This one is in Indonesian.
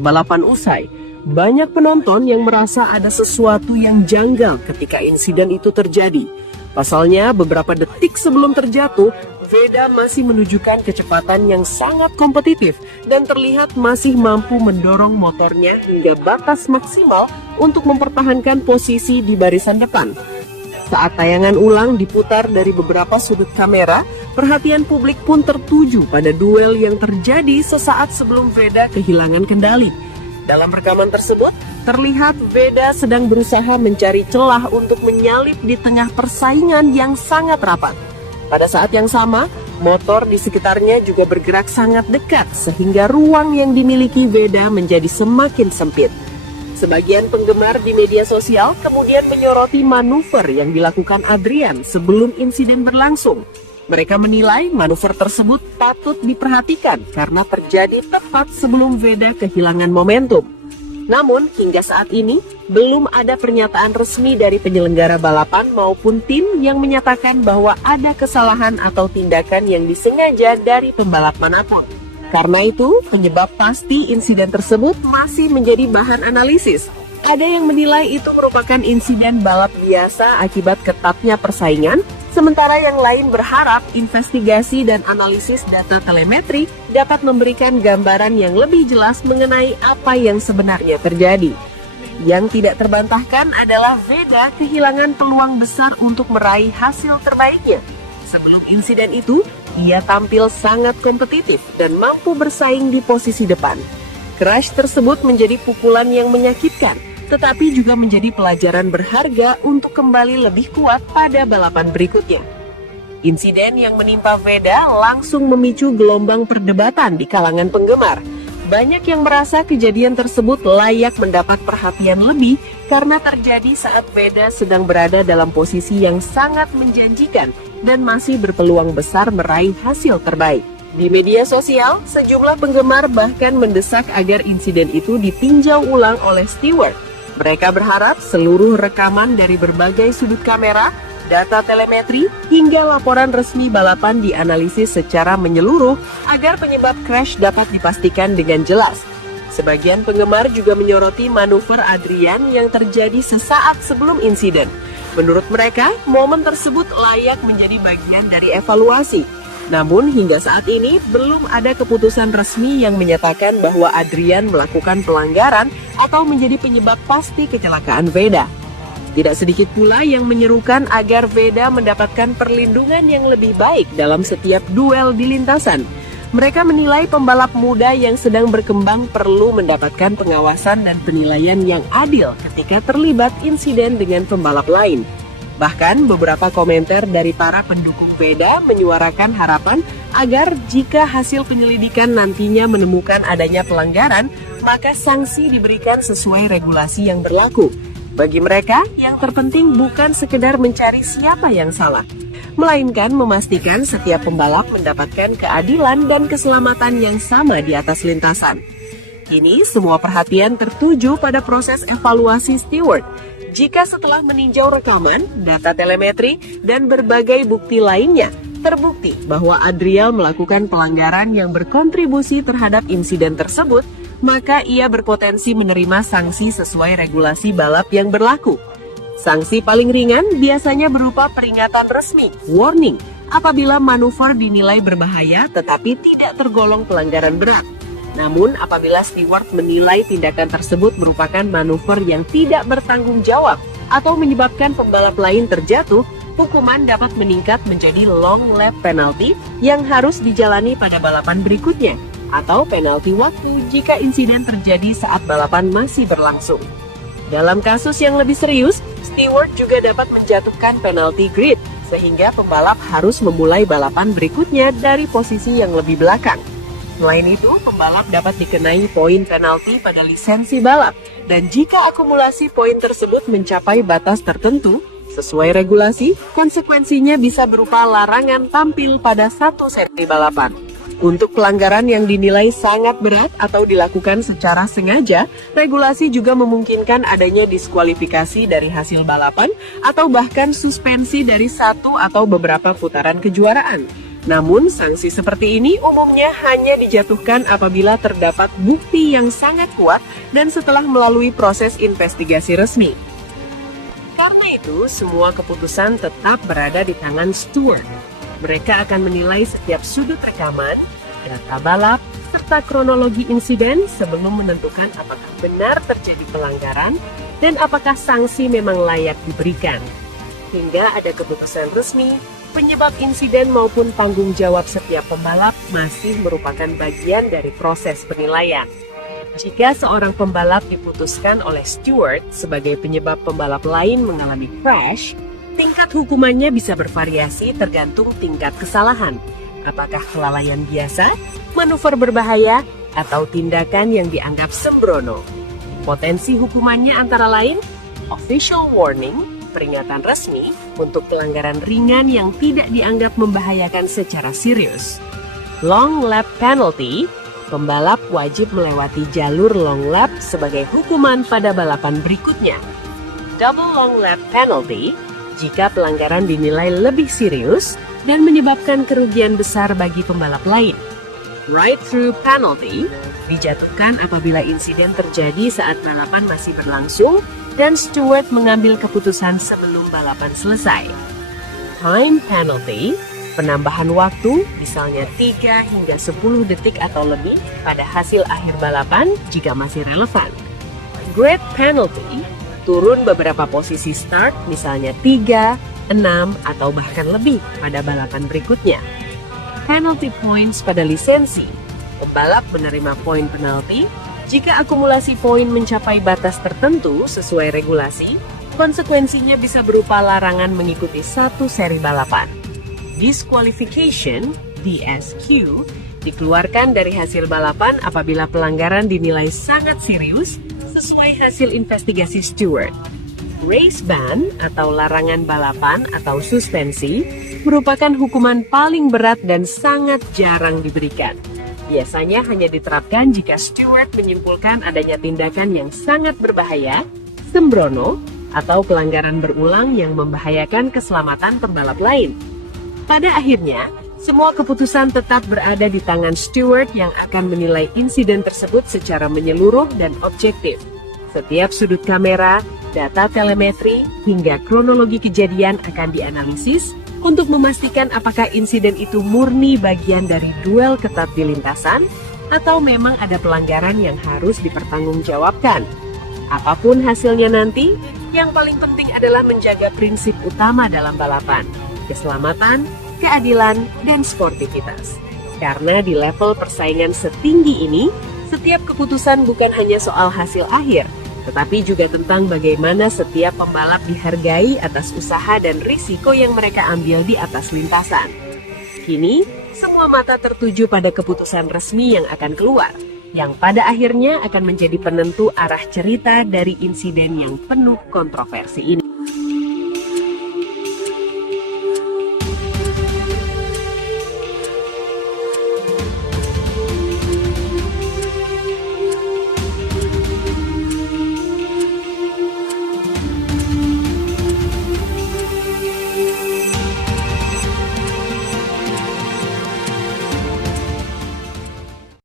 Balapan usai, banyak penonton yang merasa ada sesuatu yang janggal ketika insiden itu terjadi. Pasalnya, beberapa detik sebelum terjatuh, Veda masih menunjukkan kecepatan yang sangat kompetitif dan terlihat masih mampu mendorong motornya hingga batas maksimal untuk mempertahankan posisi di barisan depan. Saat tayangan ulang diputar dari beberapa sudut kamera, perhatian publik pun tertuju pada duel yang terjadi sesaat sebelum Veda kehilangan kendali. Dalam rekaman tersebut, terlihat Veda sedang berusaha mencari celah untuk menyalip di tengah persaingan yang sangat rapat. Pada saat yang sama, motor di sekitarnya juga bergerak sangat dekat sehingga ruang yang dimiliki Veda menjadi semakin sempit. Sebagian penggemar di media sosial kemudian menyoroti manuver yang dilakukan Adrian sebelum insiden berlangsung. Mereka menilai manuver tersebut patut diperhatikan karena terjadi tepat sebelum Veda kehilangan momentum. Namun, hingga saat ini, belum ada pernyataan resmi dari penyelenggara balapan maupun tim yang menyatakan bahwa ada kesalahan atau tindakan yang disengaja dari pembalap manapun. Karena itu, penyebab pasti insiden tersebut masih menjadi bahan analisis. Ada yang menilai itu merupakan insiden balap biasa akibat ketatnya persaingan, sementara yang lain berharap investigasi dan analisis data telemetri dapat memberikan gambaran yang lebih jelas mengenai apa yang sebenarnya terjadi. Yang tidak terbantahkan adalah Veda kehilangan peluang besar untuk meraih hasil terbaiknya. Sebelum insiden itu, ia tampil sangat kompetitif dan mampu bersaing di posisi depan. Crash tersebut menjadi pukulan yang menyakitkan, tetapi juga menjadi pelajaran berharga untuk kembali lebih kuat pada balapan berikutnya. Insiden yang menimpa Veda langsung memicu gelombang perdebatan di kalangan penggemar. Banyak yang merasa kejadian tersebut layak mendapat perhatian lebih karena terjadi saat Veda sedang berada dalam posisi yang sangat menjanjikan dan masih berpeluang besar meraih hasil terbaik. Di media sosial, sejumlah penggemar bahkan mendesak agar insiden itu ditinjau ulang oleh steward. Mereka berharap seluruh rekaman dari berbagai sudut kamera, data telemetri, hingga laporan resmi balapan dianalisis secara menyeluruh agar penyebab crash dapat dipastikan dengan jelas. Sebagian penggemar juga menyoroti manuver Adrian yang terjadi sesaat sebelum insiden. Menurut mereka, momen tersebut layak menjadi bagian dari evaluasi. Namun hingga saat ini belum ada keputusan resmi yang menyatakan bahwa Adrian melakukan pelanggaran atau menjadi penyebab pasti kecelakaan Veda. Tidak sedikit pula yang menyerukan agar Veda mendapatkan perlindungan yang lebih baik dalam setiap duel di lintasan. Mereka menilai pembalap muda yang sedang berkembang perlu mendapatkan pengawasan dan penilaian yang adil ketika terlibat insiden dengan pembalap lain. Bahkan beberapa komentar dari para pendukung Veda menyuarakan harapan agar jika hasil penyelidikan nantinya menemukan adanya pelanggaran, maka sanksi diberikan sesuai regulasi yang berlaku. Bagi mereka, yang terpenting bukan sekedar mencari siapa yang salah, melainkan memastikan setiap pembalap mendapatkan keadilan dan keselamatan yang sama di atas lintasan. Kini semua perhatian tertuju pada proses evaluasi steward. Jika setelah meninjau rekaman, data telemetri, dan berbagai bukti lainnya, terbukti bahwa Adrian melakukan pelanggaran yang berkontribusi terhadap insiden tersebut, maka ia berpotensi menerima sanksi sesuai regulasi balap yang berlaku. Sanksi paling ringan biasanya berupa peringatan resmi, warning, apabila manuver dinilai berbahaya tetapi tidak tergolong pelanggaran berat. Namun apabila steward menilai tindakan tersebut merupakan manuver yang tidak bertanggung jawab atau menyebabkan pembalap lain terjatuh, hukuman dapat meningkat menjadi long lap penalty yang harus dijalani pada balapan berikutnya, atau penalti waktu jika insiden terjadi saat balapan masih berlangsung. Dalam kasus yang lebih serius, steward juga dapat menjatuhkan penalti grid, sehingga pembalap harus memulai balapan berikutnya dari posisi yang lebih belakang. Selain itu, pembalap dapat dikenai poin penalti pada lisensi balap, dan jika akumulasi poin tersebut mencapai batas tertentu, sesuai regulasi, konsekuensinya bisa berupa larangan tampil pada satu seri balapan. Untuk pelanggaran yang dinilai sangat berat atau dilakukan secara sengaja, regulasi juga memungkinkan adanya diskualifikasi dari hasil balapan atau bahkan suspensi dari satu atau beberapa putaran kejuaraan. Namun, sanksi seperti ini umumnya hanya dijatuhkan apabila terdapat bukti yang sangat kuat dan setelah melalui proses investigasi resmi. Karena itu, semua keputusan tetap berada di tangan steward. Mereka akan menilai setiap sudut rekaman, data balap, serta kronologi insiden sebelum menentukan apakah benar terjadi pelanggaran dan apakah sanksi memang layak diberikan. Hingga ada keputusan resmi, penyebab insiden maupun tanggung jawab setiap pembalap masih merupakan bagian dari proses penilaian. Jika seorang pembalap diputuskan oleh steward sebagai penyebab pembalap lain mengalami crash, tingkat hukumannya bisa bervariasi tergantung tingkat kesalahan. Apakah kelalaian biasa, manuver berbahaya, atau tindakan yang dianggap sembrono. Potensi hukumannya antara lain official warning, peringatan resmi untuk pelanggaran ringan yang tidak dianggap membahayakan secara serius. Long lap penalty, pembalap wajib melewati jalur long lap sebagai hukuman pada balapan berikutnya. Double long lap penalty, jika pelanggaran dinilai lebih serius dan menyebabkan kerugian besar bagi pembalap lain. Ride-through penalty dijatuhkan apabila insiden terjadi saat balapan masih berlangsung dan steward mengambil keputusan sebelum balapan selesai. Time penalty, penambahan waktu, misalnya 3 hingga 10 detik atau lebih pada hasil akhir balapan jika masih relevan. Grid penalty, turun beberapa posisi start, misalnya 3, 6, atau bahkan lebih pada balapan berikutnya. Penalty points pada lisensi, pembalap menerima poin penalti jika akumulasi poin mencapai batas tertentu sesuai regulasi. Konsekuensinya bisa berupa larangan mengikuti satu seri balapan. Disqualification, DSQ, dikeluarkan dari hasil balapan apabila pelanggaran dinilai sangat serius sesuai hasil investigasi steward. Race ban atau larangan balapan atau suspensi merupakan hukuman paling berat dan sangat jarang diberikan. Biasanya hanya diterapkan jika steward menyimpulkan adanya tindakan yang sangat berbahaya, sembrono, atau pelanggaran berulang yang membahayakan keselamatan pembalap lain. Pada akhirnya, semua keputusan tetap berada di tangan steward yang akan menilai insiden tersebut secara menyeluruh dan objektif. Setiap sudut kamera, data telemetri, hingga kronologi kejadian akan dianalisis untuk memastikan apakah insiden itu murni bagian dari duel ketat di lintasan atau memang ada pelanggaran yang harus dipertanggungjawabkan. Apapun hasilnya nanti, yang paling penting adalah menjaga prinsip utama dalam balapan, keselamatan, keadilan, dan sportivitas. Karena di level persaingan setinggi ini, setiap keputusan bukan hanya soal hasil akhir, tetapi juga tentang bagaimana setiap pembalap dihargai atas usaha dan risiko yang mereka ambil di atas lintasan. Kini, semua mata tertuju pada keputusan resmi yang akan keluar, yang pada akhirnya akan menjadi penentu arah cerita dari insiden yang penuh kontroversi ini.